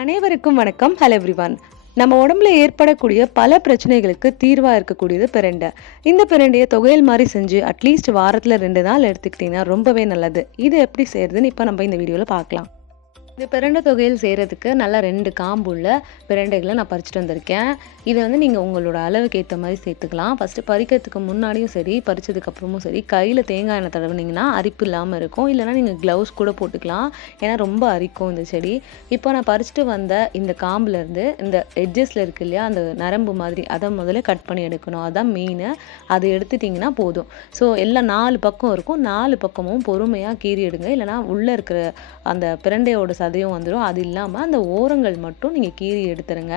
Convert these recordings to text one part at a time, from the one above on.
அனைவருக்கும் வணக்கம். Hello everyone நம்ம உடம்புல ஏற்படக்கூடிய பல பிரச்சனைகளுக்கு தீர்வாக இருக்கக்கூடியது பிரண்டை. இந்த பிரண்டையை தொகையல் மாதிரி செஞ்சு அட்லீஸ்ட் வாரத்தில் ரெண்டு நாள் எடுத்துக்கிட்டிங்கன்னா ரொம்பவே நல்லது. இது எப்படி செய்யறதுன்னு இப்போ நம்ம இந்த வீடியோவில் பார்க்கலாம். இந்த பிரண்டை தொகையில் செய்கிறதுக்கு நல்லா ரெண்டு காம்பு உள்ள பிரண்டைகளை நான் பறிச்சுட்டு வந்திருக்கேன். இதை வந்து நீங்கள் உங்களோட அளவுக்கு ஏற்ற மாதிரி சேர்த்துக்கலாம். ஃபஸ்ட்டு பறிக்கிறதுக்கு முன்னாடியும் சரி பறித்ததுக்கப்புறமும் சரி கையில் தேங்காய் எண்ணெய் தடவுனீங்கன்னா அரிப்பு இல்லாமல் இருக்கும். இல்லைனா நீங்கள் க்ளவுஸ் கூட போட்டுக்கலாம். ஏன்னா ரொம்ப அரிக்கும் இந்த செடி. இப்போ நான் பறிச்சுட்டு வந்த இந்த காம்புலேருந்து இந்த எட்ஜஸில் இருக்கு இல்லையா அந்த நரம்பு மாதிரி அதை முதல்ல கட் பண்ணி எடுக்கணும். அதான் மெயின் அது எடுத்துட்டிங்கன்னா போதும். ஸோ எல்லாம் நாலு பக்கம் இருக்கும். நாலு பக்கமும் பொறுமையாக கீறி எடுங்க. இல்லைனா உள்ளே இருக்கிற அந்த பிரண்டையோட அதையும் வந்துடும் அது இல்லாமல் அந்த ஓரங்கள் மட்டும் நீங்கள் கீறி எடுத்துருங்க.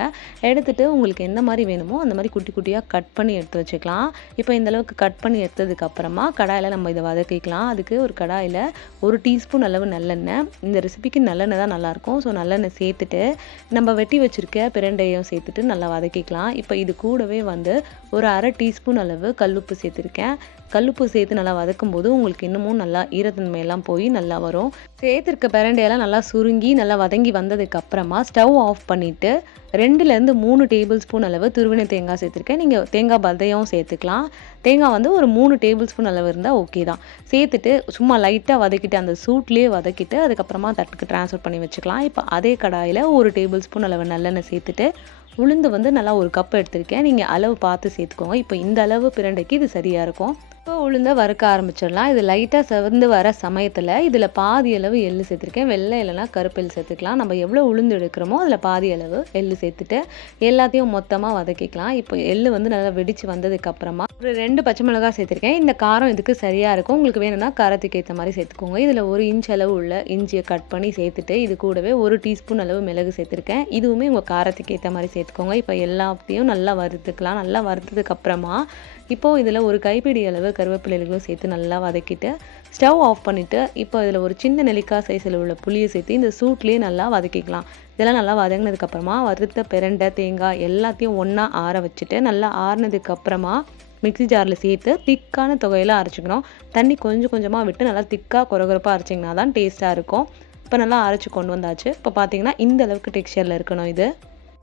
எடுத்துகிட்டு உங்களுக்கு என்ன மாதிரி வேணுமோ அந்த மாதிரி குட்டி குட்டியாக கட் பண்ணி எடுத்து வச்சுக்கலாம். இப்போ இந்த அளவுக்கு கட் பண்ணி எடுத்ததுக்கப்புறமா கடாயில் நம்ம இதை வதக்கிக்கலாம். அதுக்கு ஒரு கடாயில் ஒரு டீஸ்பூன் அளவு நல்லெண்ணெய். இந்த ரெசிபிக்கு நல்லெண்ணெய் தான் நல்லாயிருக்கும். ஸோ நல்லெண்ணெய் சேர்த்துட்டு நம்ம வெட்டி வச்சுருக்க பிரண்டையும் சேர்த்துட்டு நல்லா வதக்கிக்கலாம். இப்போ இது கூடவே வந்து ஒரு அரை டீஸ்பூன் அளவு கல்லுப்பு சேர்த்துருக்கேன். கல்லுப்பு சேர்த்து நல்லா வதக்கும் போது உங்களுக்கு இன்னமும் நல்லா ஈரத்தன்மையெல்லாம் போய் நல்லா வரும். சேர்த்துருக்க பிரண்டையெல்லாம் நல்லா சுருங்கி நல்லா வதங்கி வந்ததுக்கு அப்புறமா ஸ்டவ் ஆஃப் பண்ணிவிட்டு ரெண்டுலேருந்து மூணு டேபிள் ஸ்பூன் அளவு துருவின தேங்காய் சேர்த்துருக்கேன். நீங்கள் தேங்காய் பதையும் சேர்த்துக்கலாம். தேங்காய் வந்து ஒரு மூணு டேபிள் ஸ்பூன் அளவு இருந்தால் ஓகே தான். சேர்த்துட்டு சும்மா லைட்டாக வதக்கிட்டு அந்த சூட்லேயே வதக்கிட்டு அதுக்கப்புறமா தட்டுக்கு ட்ரான்ஸ்ஃபர் பண்ணி வச்சுக்கலாம். இப்போ அதே கடாயில் ஒரு டேபிள் ஸ்பூன் அளவு நல்லெண்ணெய் சேர்த்துட்டு உளுந்து வந்து நல்லா ஒரு கப் எடுத்திருக்கேன். நீங்கள் அளவு பார்த்து சேர்த்துக்கோங்க. இப்போ இந்த அளவு பிரண்டைக்கு இது சரியாக இருக்கும். இப்போ உளுந்த வறுக்க ஆரம்பிச்சிடலாம். இது லைட்டாக செவந்து வர சமயத்தில் இதில் பாதி அளவு எள்ளு சேர்த்துருக்கேன். வெள்ளை இல்லைனா கருப்பு எள் சேர்த்துக்கலாம். நம்ம எவ்வளோ உளுந்து எடுக்கிறோமோ அதில் பாதி அளவு எள் சேர்த்துட்டு எல்லாத்தையும் மொத்தமாக வதக்கிக்கலாம். இப்போ எள் வந்து நல்லா வெடித்து வந்ததுக்கப்புறமா ஒரு ரெண்டு பச்சை மிளகாய் சேர்த்துருக்கேன். இந்த காரம் இதுக்கு சரியாக இருக்கும். உங்களுக்கு வேணும்னா காரத்துக்கு ஏற்ற மாதிரி சேர்த்துக்கோங்க. இதில் ஒரு இன்ச் அளவு உள்ள இஞ்சியை கட் பண்ணி சேர்த்துட்டு இது கூடவே ஒரு டீஸ்பூன் அளவு மிளகு சேர்த்துருக்கேன். இதுவுமே உங்கள் காரத்துக்கு ஏற்ற மாதிரி சேர்த்துக்கோங்க. இப்போ எல்லாத்தையும் நல்லா வறுத்துக்கலாம். நல்லா வறுத்ததுக்கப்புறமா இப்போது இதில் ஒரு கைப்பிடி அளவு கருவேப்பிலைகளும் சேர்த்து நல்லா வதக்கிட்டு ஸ்டவ் ஆஃப் பண்ணிவிட்டு இப்போ இதில் ஒரு சின்ன நெல்லிக்காய் சைஸில் உள்ள புளியை சேர்த்து இந்த சூட்லேயே நல்லா வதக்கிக்கலாம். இதெல்லாம் நல்லா வதங்கினதுக்கப்புறமா வறுத்த பெரண்டை தேங்காய் எல்லாத்தையும் ஒன்றா ஆற வச்சுட்டு நல்லா ஆறினதுக்கப்புறமா மிக்ஸி ஜாரில் சேர்த்து திக்கான தொகையில் அரைச்சிக்கணும். தண்ணி கொஞ்சம் கொஞ்சமாக விட்டு நல்லா திக்காக குறகுறப்பாக அரைச்சிங்கன்னா தான் டேஸ்ட்டாக இருக்கும். இப்போ நல்லா அரைச்சி கொண்டு வந்தாச்சு. இப்போ பார்த்தீங்கன்னா இந்த அளவுக்கு டெக்ஸ்சரில் இருக்கணும் இது.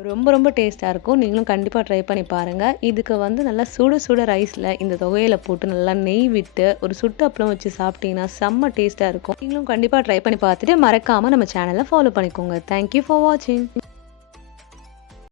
ரொம்ப ரொம்ப டேஸ்ட்டாக இருக்கும். நீங்களும் கண்டிப்பாக ட்ரை பண்ணி பாருங்கள் இதுக்கு வந்து நல்லா சுட சுட ரைஸில் இந்த தொகையில் போட்டு நல்லா நெய் விட்டு ஒரு சுட்டு அப்பளம் வச்சு சாப்பிட்டீங்கன்னா செம்ம டேஸ்ட்டாக இருக்கும். நீங்களும் கண்டிப்பாக ட்ரை பண்ணி பார்த்துட்டு மறக்காமல் நம்ம சேனலை ஃபாலோ பண்ணிக்கோங்க. தேங்க்யூ ஃபார் வாட்சிங்